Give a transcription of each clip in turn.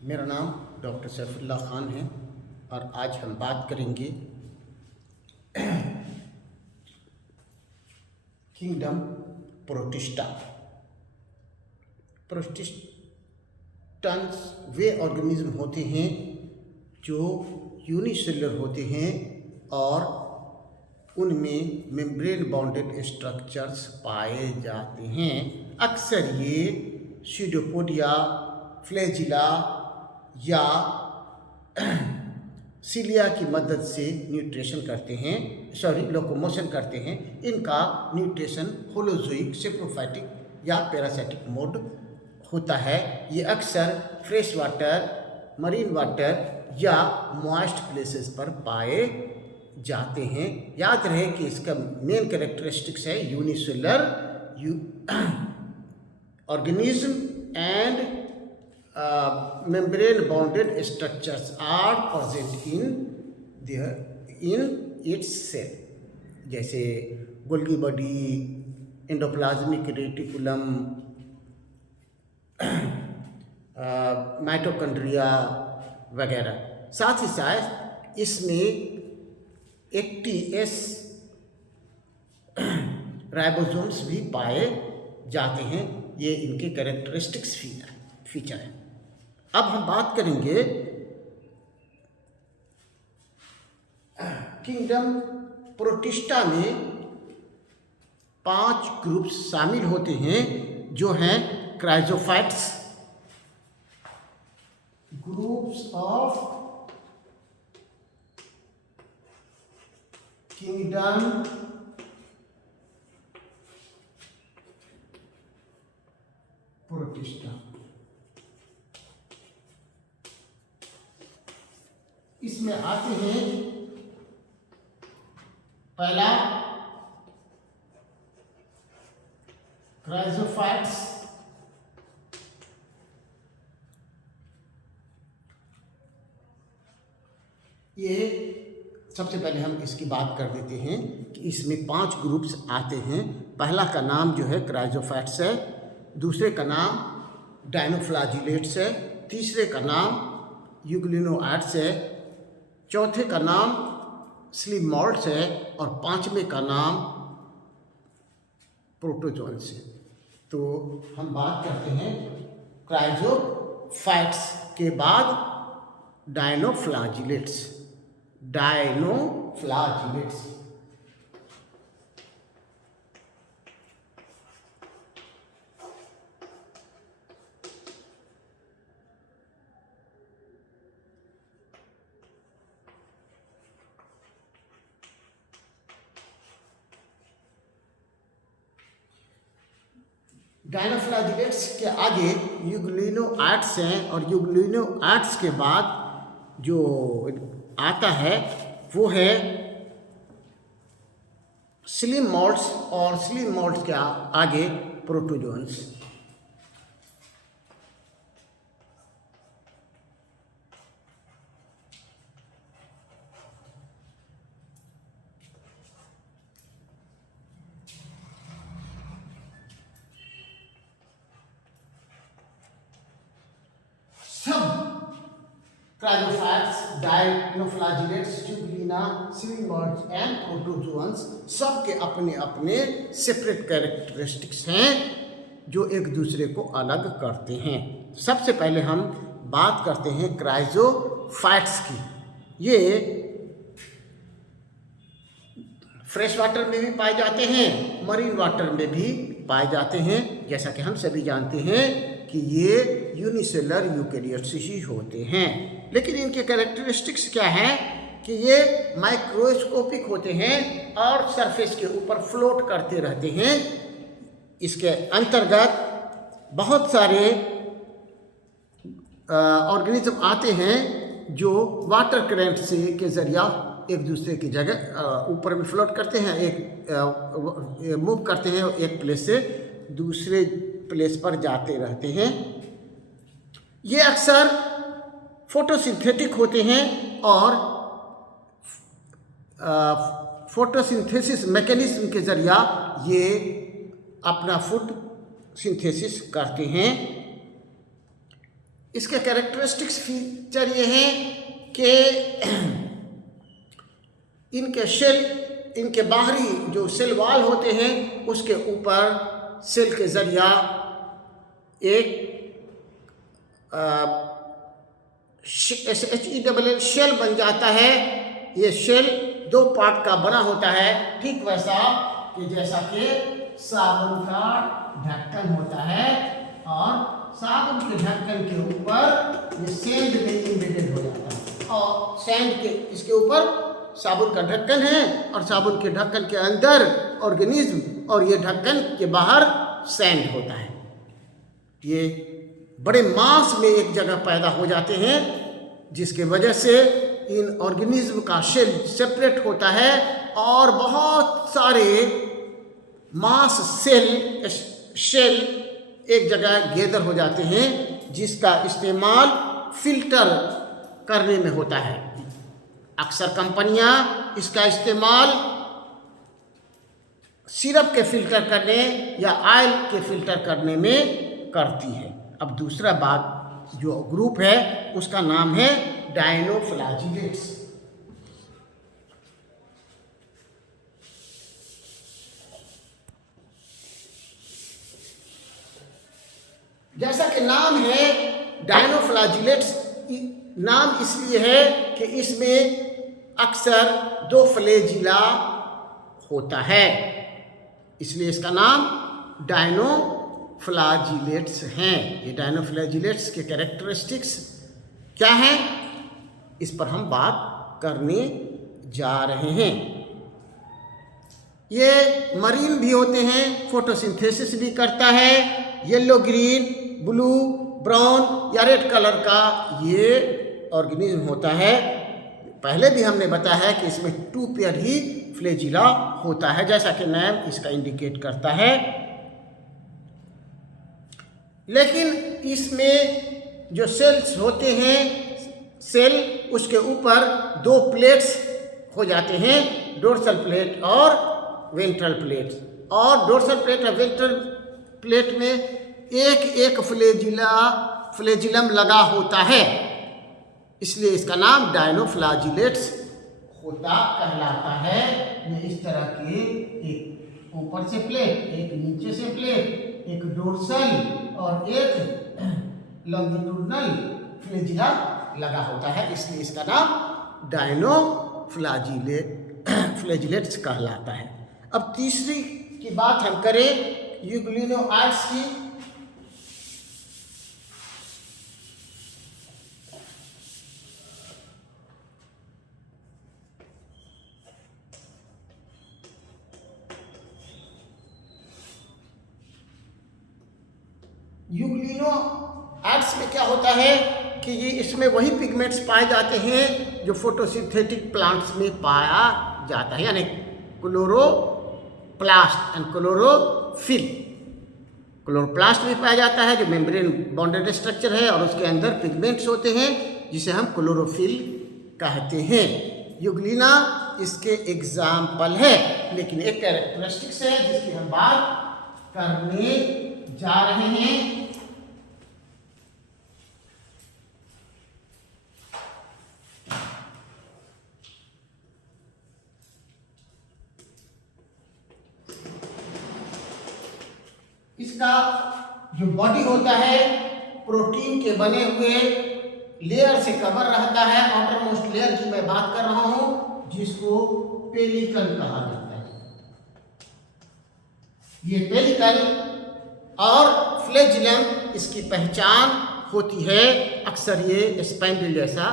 मेरा नाम डॉक्टर सैफुल्लाह खान है और आज हम बात करेंगे किंगडम प्रोटिस्टा। प्रोटिस्टेंट्स वे ऑर्गेनिज्म होते हैं जो यूनिसेलुलर होते हैं और उनमें मेम्ब्रेन बाउंडेड स्ट्रक्चर्स पाए जाते हैं। अक्सर ये सीडोपोडिया, फ्लैजिला या सिलिया की मदद से न्यूट्रिशन करते हैं, लोकोमोशन करते हैं। इनका न्यूट्रिशन होलोजोइक, सेप्रोफाइटिक या पैरासाइटिक मोड होता है। ये अक्सर फ्रेश वाटर, मरीन वाटर या मॉइस्ट प्लेसेस पर पाए जाते हैं। याद रहे कि इसका मेन कैरेक्टरिस्टिक्स है unicellular organism and membrane bounded structures are present in its cell, जैसे Golgi body, endoplasmic reticulum, mitochondria वगैरह। साथ ही साथ इसमें एक्टीएस राइबोसोम्स भी पाए जाते हैं। ये इनके कैरेक्टरिस्टिक्स फीचर है। अब हम बात करेंगे किंगडम प्रोटिस्टा में 5 ग्रुप्स शामिल होते हैं जो हैं chrysophytes, groups of kingdom protista. इसमें आते हैं पहला क्राइजोफाइट्स, ये सबसे पहले हम इसकी बात कर देते हैं कि इसमें 5 ग्रुप्स आते हैं। पहला का नाम जो है क्राइजोफाइट्स है, दूसरे का नाम डायनोफ्लाजिलेट्स है, तीसरे का नाम यूग्लिनोइड्स है, चौथे का नाम स्लिमोल्ट्स है और पांचवें का नाम प्रोटोजोन्स है। तो हम बात करते हैं क्राइजोफाइट्स के बाद डायनोफ्लाजिलेट्स। डायनोफ्लाजिलेट्स के आगे यूग्लिनोइड्स हैं और यूग्लिनोइड्स के बाद जो आता है वो है स्लिम मोल्ट्स और स्लिम मोल्ट्स के आगे प्रोटोजोन्स। सब क्राइजोफाइट्स, डायनोफ्लाजिलेट्स, यूग्लिना, स्लिमोल्ट्स एंड प्रोटोजोन्स सब के अपने अपने सेपरेट कैरेक्टरिस्टिक्स हैं जो एक दूसरे को अलग करते हैं। सबसे पहले हम बात करते हैं क्राइजोफाइट्स की। ये फ्रेश वाटर में भी पाए जाते हैं, मरीन वाटर में भी पाए जाते हैं। जैसा कि हम सभी जानते हैं कि ये यूनिसेलुलर यूकेरियोट्स ही होते हैं। लेकिन इनके कैरेक्टरिस्टिक्स क्या हैं कि ये माइक्रोस्कोपिक होते हैं और सरफेस के ऊपर फ्लोट करते रहते हैं। इसके अंतर्गत बहुत सारे ऑर्गेनिज्म आते हैं जो वाटर करंट से के जरिया एक दूसरे की जगह ऊपर में फ्लोट करते हैं, मूव करते हैं, एक प्लेस से दूसरे प्लेस पर जाते रहते हैं। ये अक्सर फोटोसिंथेटिक होते हैं और फोटोसिंथेसिस मैकेनिज्म के जरिया ये अपना फूड सिंथेसिस करते हैं। इसके कैरेक्टरिस्टिक्स फीचर ये हैं कि इनके शेल, इनके बाहरी जो सेल वॉल होते हैं उसके ऊपर सेल के जरिया एक HELL शेल बन जाता है। ये शेल 2 पार्ट का बना होता है, ठीक वैसा कि जैसा कि साबुन का ढक्कन होता है और साबुन के ढक्कन के ऊपर ये सैंड में इम्बेडेड हो जाता है और सैंड के इसके ऊपर साबुन का ढक्कन है और साबुन के ढक्कन के अंदर ऑर्गेनिज्म और ये ढक्कन के बाहर सैंड होता है। ये बड़े मास में एक जगह पैदा हो जाते हैं जिसके वजह से इन ऑर्गेनिज्म का शेल सेपरेट होता है और बहुत सारे मास शेल एक जगह गैदर हो जाते हैं जिसका इस्तेमाल फिल्टर करने में होता है। अक्सर कंपनियां इसका इस्तेमाल सिरप के फिल्टर करने या ऑयल के फिल्टर करने में करती है। अब दूसरा बात जो ग्रुप है उसका नाम है डायनोफ्लैजिलेट्स। जैसा कि नाम है डायनोफ्लैजिलेट्स, नाम इसलिए है कि इसमें अक्सर 2 फ्लैजिला होता है, इसलिए इसका नाम डायनोफ्लैजिलेट्स हैं। ये डायनोफ्लैजिलेट्स के कैरेक्टरिस्टिक्स क्या हैं, इस पर हम बात करने जा रहे हैं। ये मरीन भी होते हैं, फोटोसिंथेसिस भी करता है, येलो, ग्रीन, ब्लू, ब्राउन या रेड कलर का ये ऑर्गेनिज्म होता है। पहले भी हमने बताया है कि इसमें 2 पेयर ही फ्लैजिला होता है, जैसा कि नाम इसका इंडिकेट करता है। लेकिन इसमें जो सेल्स होते हैं, सेल उसके ऊपर 2 प्लेट्स हो जाते हैं, डोर्सल प्लेट और वेंट्रल प्लेट। और डोर्सल प्लेट और वेंट्रल प्लेट में एक फ्लैजिलम लगा होता है, इसलिए इसका नाम डायनोफ्लैजिलेट्स होता कहलाता है। ये इस तरह के एक ऊपर से प्लेट, एक नीचे से प्लेट, एक डोर्सल और एक लॉन्गिट्यूडनल फ्लैजिला लगा होता है, इसलिए इसका नाम डायनोफ्लैजिलेट्स कहलाता है। अब तीसरी की बात हम करें यूग्लिनोइड्स की। यूग्लिनोइड्स में क्या होता है कि ये इसमें वही पिगमेंट्स पाए जाते हैं जो फोटोसिंथेटिक प्लांट्स में पाया जाता है, यानी क्लोरोप्लास्ट एंड क्लोरोफिल। क्लोरोप्लास्ट भी पाया जाता है जो मेम्ब्रेन बॉन्डेड स्ट्रक्चर है और उसके अंदर पिगमेंट्स होते हैं जिसे हम क्लोरोफिल कहते हैं। यूग्लिना इसके एग्जाम्पल है, लेकिन एक कैरेक्टरिस्टिक्स है जिसकी हम बात करने जा रहे हैं। इसका जो बॉडी होता है प्रोटीन के बने हुए लेयर से कवर रहता है। आउटर मोस्ट लेयर की मैं बात कर रहा हूं जिसको पेलिकल कहा जाता है। ये पेलिकल और फ्लैजिलम इसकी पहचान होती है। अक्सर ये स्पाइंडल जैसा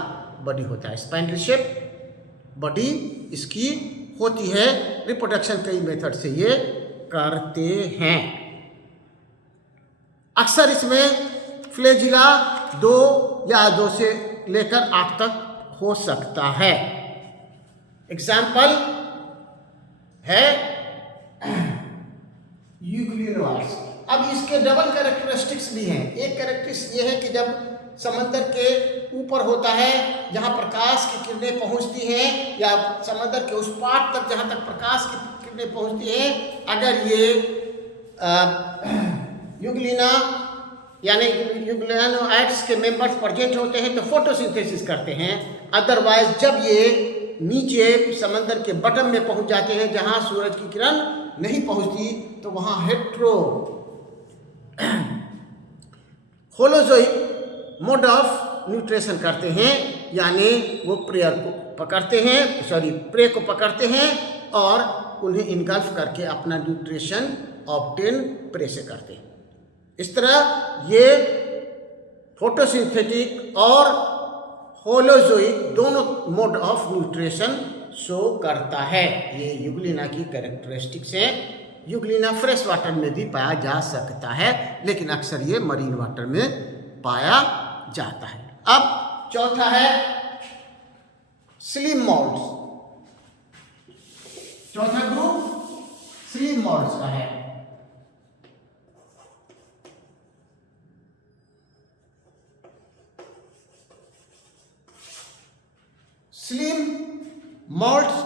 बॉडी होता है, स्पाइंडल शेप बॉडी इसकी होती है। रिप्रोडक्शन कई मेथड से ये करते हैं। अक्सर इसमें फ्लैजिला 2 या 2 से लेकर 8 तक हो सकता है। एग्जाम्पल है यूग्लिनोइड्स। अब इसके डबल कैरेक्टरिस्टिक्स भी हैं। एक कैरेक्टरिस्टिक्स ये है कि जब समंदर के ऊपर होता है जहाँ प्रकाश की किरणें पहुँचती हैं या समंदर के उस पार तक जहाँ तक प्रकाश की किरणें पहुँचती हैं, अगर ये यूग्लिना यानी यूग्लियानोइड्स के मेंबर्स प्रेजेंट होते हैं तो फोटोसिंथेसिस करते हैं। अदरवाइज जब ये नीचे समंदर के बटन में पहुंच जाते हैं जहां सूरज की किरण नहीं पहुंचती तो वहां होलोजोइक मोड ऑफ न्यूट्रिशन करते हैं, यानी वो प्रे को पकड़ते हैं और उन्हें इनगल्फ करके अपना न्यूट्रिशन ऑब्टेन प्रे से करते हैं। इस तरह ये फोटोसिंथेटिक और होलोजोइक दोनों मोड ऑफ न्यूट्रिशन शो करता है। ये यूग्लिना की कैरेक्टरिस्टिक्स हैं। यूग्लिना फ्रेश वाटर में भी पाया जा सकता है, लेकिन अक्सर ये मरीन वाटर में पाया जाता है। अब चौथा है स्लिम मॉल्ट्स। चौथा ग्रुप स्लिम मॉल्ट्स का है। स्लिम मॉल्ट्स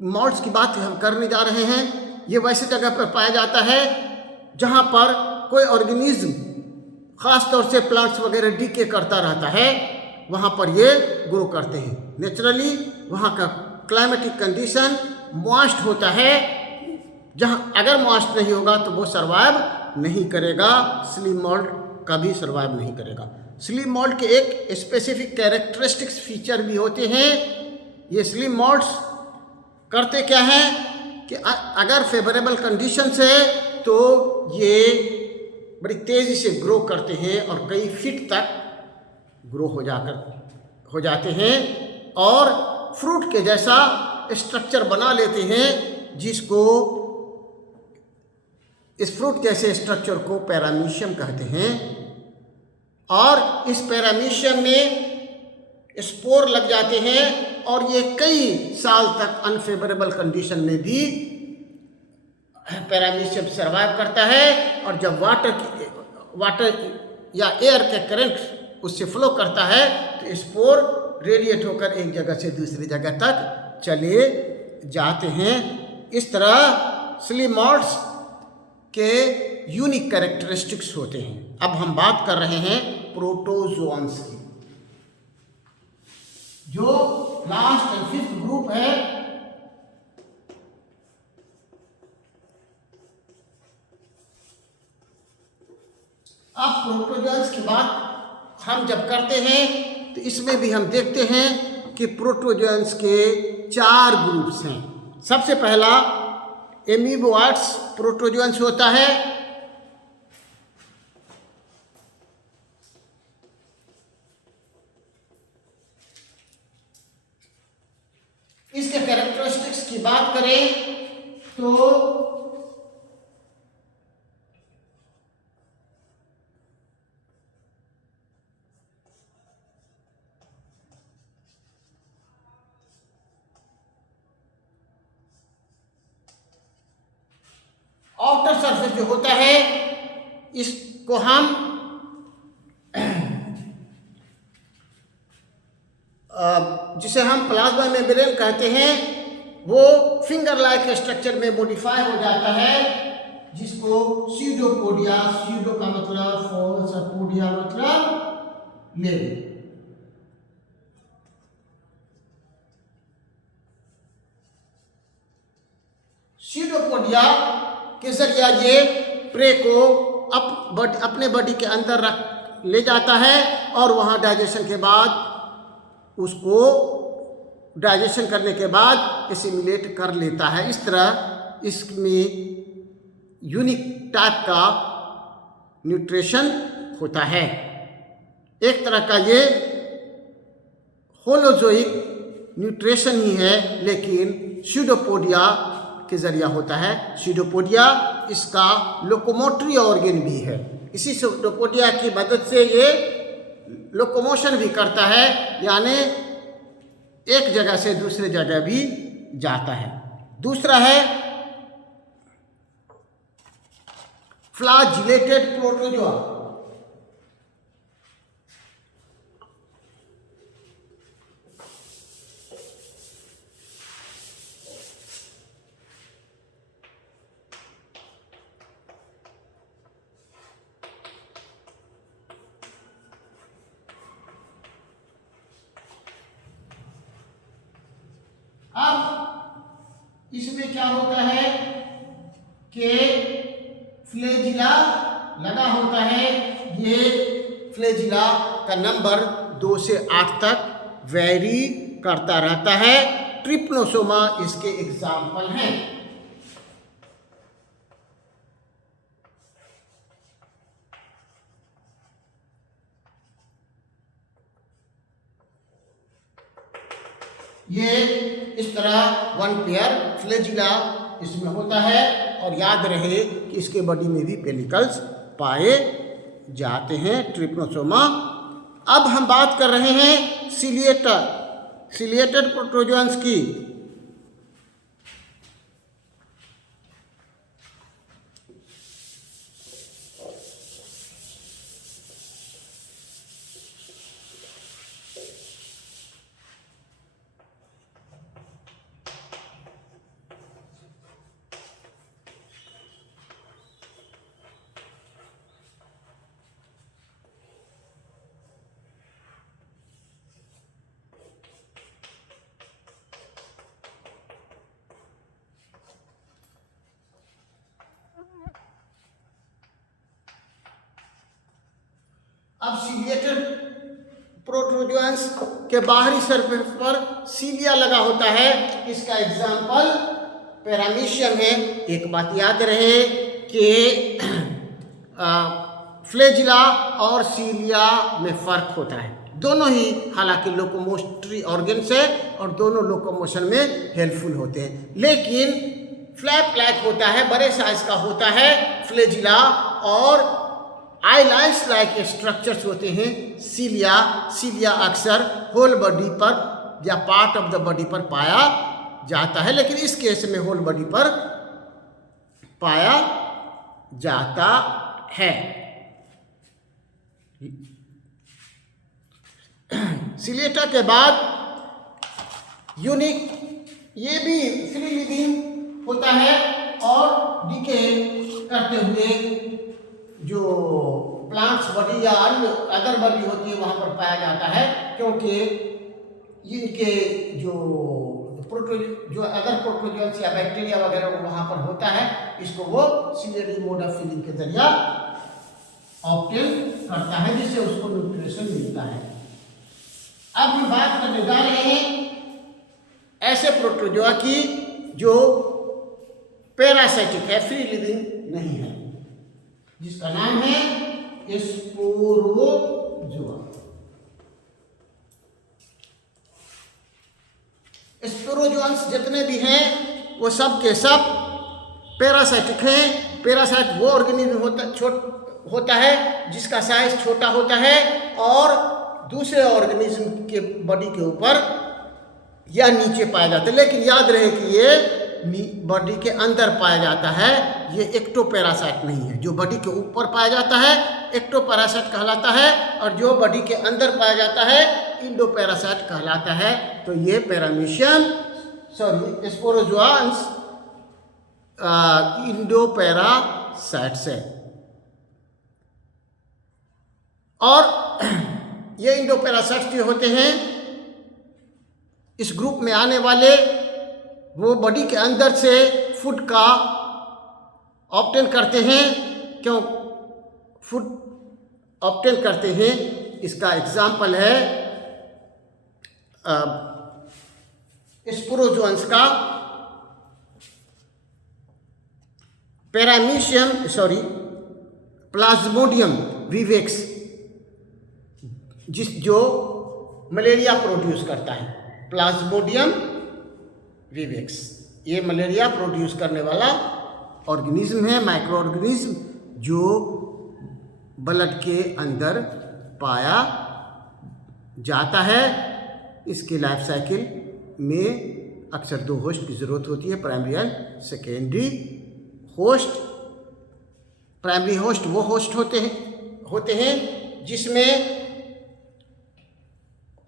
मॉल्ट्स की बात हम करने जा रहे हैं। ये वैसे जगह पर पाया जाता है जहां पर कोई ऑर्गेनिज्म, खास तौर से प्लांट्स वगैरह डीके करता रहता है, वहां पर ये ग्रो करते हैं। नेचुरली वहां का क्लाइमेटिक कंडीशन मॉइस्ट होता है, जहां अगर मॉइस्ट नहीं होगा तो वो सर्वाइव नहीं करेगा। स्लिम मॉल्ट कभी सर्वाइव नहीं करेगा। स्लिम मॉल्ट के एक स्पेसिफिक कैरेक्टरिस्टिक्स फीचर भी होते हैं। ये स्लिम मॉल्ट्स करते क्या है कि अगर फेवरेबल कंडीशंस है तो ये बड़ी तेज़ी से ग्रो करते हैं और कई फीट तक ग्रो हो जाते हैं और फ्रूट के जैसा स्ट्रक्चर बना लेते हैं, जिसको इस फ्रूट जैसे स्ट्रक्चर को पैरामीशियम कहते हैं। और इस पैरामीशियम में स्पोर लग जाते हैं और ये कई साल तक अनफेवरेबल कंडीशन में भी पैरामीशियम सर्वाइव करता है। और जब वाटर या एयर के करंट उससे फ्लो करता है तो स्पोर रेडिएट होकर एक जगह से दूसरी जगह तक चले जाते हैं। इस तरह स्लिम मॉल्ट्स के यूनिक कैरेक्टरिस्टिक्स होते हैं। अब हम बात कर रहे हैं प्रोटोजोअन्स की, जो लास्ट एंड फिफ्थ ग्रुप है। अब प्रोटोजोअन्स की बात हम जब करते हैं तो इसमें भी हम देखते हैं कि प्रोटोजोअन्स के 4 ग्रुप्स हैं। सबसे पहला एमीबोइड्स प्रोटोजोअन्स होता है। इसके कैरेक्टरिस्टिक्स की बात करें तो आउटर सरफेस जो होता है इसको हम जिसे हम प्लाज्मा मेम्ब्रेन कहते हैं, वो फिंगर लाइक स्ट्रक्चर में मॉडिफाई हो जाता है, जिसको स्यूडोपोडिया, स्यूडो का मतलब फॉल्स और पोडिया मतलब लेवल। स्यूडोपोडिया के जरिए ये प्रे को अपने बॉडी के अंदर ले जाता है और वहाँ डाइजेशन के बाद उसको डाइजेशन करने के बाद एसिमिलेट कर लेता है। इस तरह इसमें यूनिक टाइप का न्यूट्रिशन होता है। एक तरह का ये होलोजोइक न्यूट्रिशन ही है, लेकिन स्यूडोपोडिया के जरिया होता है। स्यूडोपोडिया इसका लोकोमोटरी ऑर्गन भी है। इसी स्यूडोपोडिया की मदद से ये लोकोमोशन भी करता है, यानी एक जगह से दूसरे जगह भी जाता है। दूसरा है फ्लैजिलेटेड प्रोटोजोआ। इसमें क्या होता है कि फ्लैजिला लगा होता है। ये फ्लैजिला का नंबर 2 से 8 तक वेरी करता रहता है। ट्रिप्नोसोमा इसके एग्जाम्पल हैं। ये इस तरह 1 पेयर फ्लैजिला इसमें होता है। और याद रहे कि इसके बॉडी में भी पेलिकल्स पाए जाते हैं, ट्रिप्नोसोमा। अब हम बात कर रहे हैं सिलिएटेड प्रोटोजोअन्स की। अब सिलिएटेड प्रोटोजोअन्स के बाहरी सरफेस पर सीलिया लगा होता है। इसका एग्जाम्पल पैरामीशियम है। एक बात याद रहे कि फ्लैजिला और सीलिया में फर्क होता है। दोनों ही हालांकि लोकोमोटरी ऑर्गन्स है और दोनों लोकोमोशन में हेल्पफुल होते हैं, लेकिन फ्लैप लाइक होता है, बड़े साइज का होता है फ्लैजिला, और आई लाइन्स लाइक स्ट्रक्चर्स होते हैं सीलिया अक्सर होल बॉडी पर या पार्ट ऑफ द बॉडी पर पाया जाता है, लेकिन इस केस में होल बॉडी पर पाया जाता है। सिलिएटा के बाद यूनिक, ये भी फ्री लिविंग होता है और डीके करते हुए जो प्लांट्स बॉडी या अन्य अदर बॉडी होती है वहाँ पर पाया जाता है, क्योंकि इनके जो अदर प्रोटोजोअन्स या बैक्टीरिया वगैरह वहाँ पर होता है, इसको वो सिलियरी मोड ऑफ फीलिंग के जरिए ऑब्टेन करता है, जिससे उसको न्यूट्रिशन मिलता है। अब हम बात करने जा रहे हैं ऐसे प्रोटोजोआ की जो पैरासाइटिक है, फ्री लिविंग नहीं है, जिसका नाम है स्पोरोजोआ। स्पोरोजोअन्स जितने भी हैं वो सब के सब पैरासाइटिक हैं। पैरासाइट वो ऑर्गेनिज्म होता है जिसका साइज छोटा होता है और दूसरे ऑर्गेनिज्म के बॉडी के ऊपर या नीचे पाया जाता है, लेकिन याद रहे कि ये बॉडी के अंदर पाया जाता है। ये एक्टोपैरासाइट नहीं है। जो बॉडी के ऊपर पाया जाता है एक्टोपैरासाइट कहलाता है, और जो बॉडी के अंदर पाया जाता है इंडोपैरासाइट कहलाता है। तो ये स्पोरोजोअन्स इंडोपैरासाइट्स है। और ये इंडोपैरासाइट्स जो होते हैं इस ग्रुप में आने वाले, वो बॉडी के अंदर से फूड का ऑब्टेन करते हैं। क्यों फूड ऑब्टेन करते हैं? इसका एग्जाम्पल है स्पोरोजोअन्स का प्लाज्मोडियम विवेक्स, जो मलेरिया प्रोड्यूस करता है। प्लाज्मोडियम विवेक्स ये मलेरिया प्रोड्यूस करने वाला ऑर्गेनिज्म है, माइक्रो ऑर्गेनिज्म, जो ब्लड के अंदर पाया जाता है। इसके लाइफ साइकिल में अक्सर 2 होस्ट की ज़रूरत होती है, primary and secondary host. Primary host वो होस्ट होते हैं जिसमें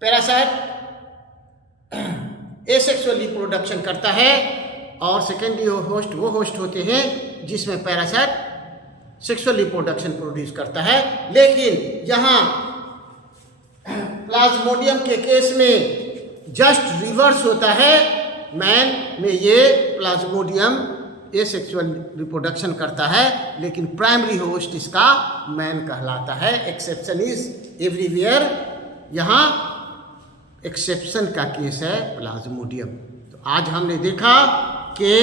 पैरासाइट एसेक्सुअल रिप्रोडक्शन करता है, और सेकेंडरी होस्ट वो होस्ट होते हैं जिसमें पैरासाइट सेक्सुअल रिप्रोडक्शन प्रोड्यूस करता है। लेकिन यहाँ प्लाज्मोडियम के केस में जस्ट रिवर्स होता है। मैन में ये प्लाज्मोडियम एसेक्सुअल रिप्रोडक्शन करता है, लेकिन प्राइमरी होस्ट इसका मैन कहलाता है। एक्सेप्शन इज एवरीवेयर, यहाँ एक्सेप्शन का केस है प्लाज्मोडियम। तो आज हमने देखा कि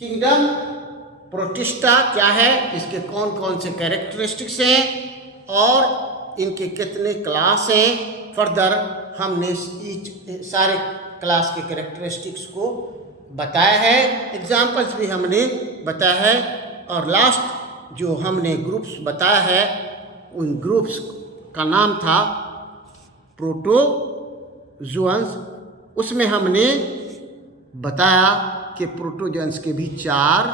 किंगडम प्रोटिस्टा क्या है, इसके कौन कौन से कैरेक्टरिस्टिक्स हैं और इनके कितने क्लास हैं। फर्दर हमने सारे क्लास के कैरेक्टरिस्टिक्स को बताया है, एग्जाम्पल्स भी हमने बताया है, और लास्ट जो हमने ग्रुप्स बताया है उन ग्रुप्स का नाम था प्रोटोजोअन्स। उसमें हमने बताया कि प्रोटोजोअन्स के भी 4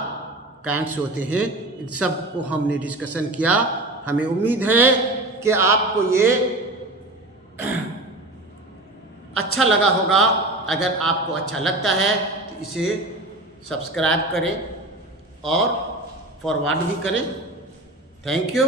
काइंड्स होते हैं। इन सब को हमने डिस्कशन किया। हमें उम्मीद है कि आपको ये अच्छा लगा होगा। अगर आपको अच्छा लगता है तो इसे सब्सक्राइब करें और फॉरवर्ड भी करें। Thank you.